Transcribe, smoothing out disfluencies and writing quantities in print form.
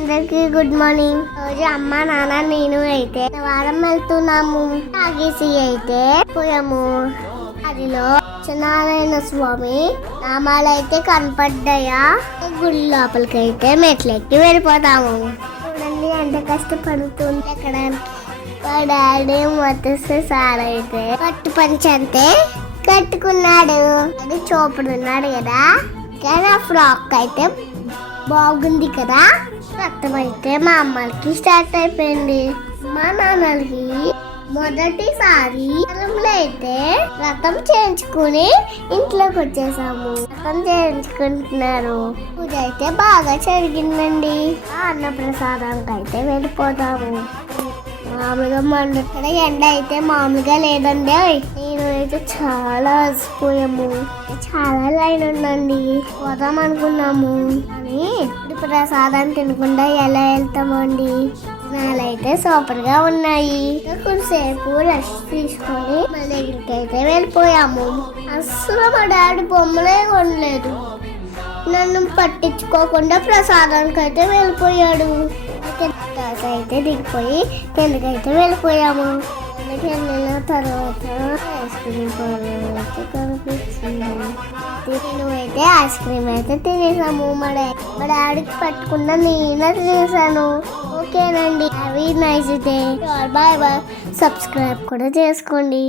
అందరికి good morning. రోజు అమ్మ నాన్న నేను అయితే వారం వెళ్తున్నాము. తాగేసి అయితే పోయాము. అదిలో సత్యనారాయణ స్వామి నామాలు అయితే కనపడ్డాయా. గుడి లోపలికి అయితే మెట్లెక్కి వెళ్ళిపోతాము. చూడండి ఎంత కష్టపడుతుంది ఎక్కడానికి. మా డాడీ మొత్తం సార్ అయితే పట్టు పంచి అంతే కట్టుకున్నాడు. అది చూపుడున్నాడు కదా. కానీ ఆ ఫ్రాక్ అయితే బాగుంది కదా. రక్తం అయితే మా అమ్మకి స్టార్ట్ అయిపోయింది. మా నాన్నలకి మొదటిసారి అయితే రథం చేయించుకుని ఇంట్లోకి వచ్చేసాము. రథం చేయించుకుంటున్నారు. పూజ అయితే బాగా జరిగిందండి. అన్నప్రసాదానికి అయితే వెళ్ళిపోతాము. మామూలుగా ఇక్కడ ఎండ అయితే మామూలుగా లేదండి. నేను అయితే చాలా అలసిపోయాము. చాలా లైన్ ఉందండి. పోదాం అనుకున్నాము కానీ ఇప్పుడు ప్రసాదం తినకుండా ఎలా వెళ్తామండి. నాలైతే సూపర్ గా ఉన్నాయి. కొంతసేపు రెస్ట్ తీసుకొని మా దగ్గరికి అయితే వెళ్ళిపోయాము. అస్సలు మా డాడీ బొమ్మలే కొనలేదు. నన్ను పట్టించుకోకుండా ప్రసాదానికి అయితే వెళ్ళిపోయాడు. అయితే దిగిపోయి కిందకైతే వెళ్ళిపోయాము. వెళ్ళిన తర్వాత ఐస్ క్రీమ్ అయితే కనిపించింది. నేను అయితే ఐస్ క్రీమ్ అయితే తినేసాము. మా డాడీకి పట్టుకున్న నేను తినేసాను. ఓకేనండి, have a nice day. Bye bye. Subscribe కూడా చేసుకోండి.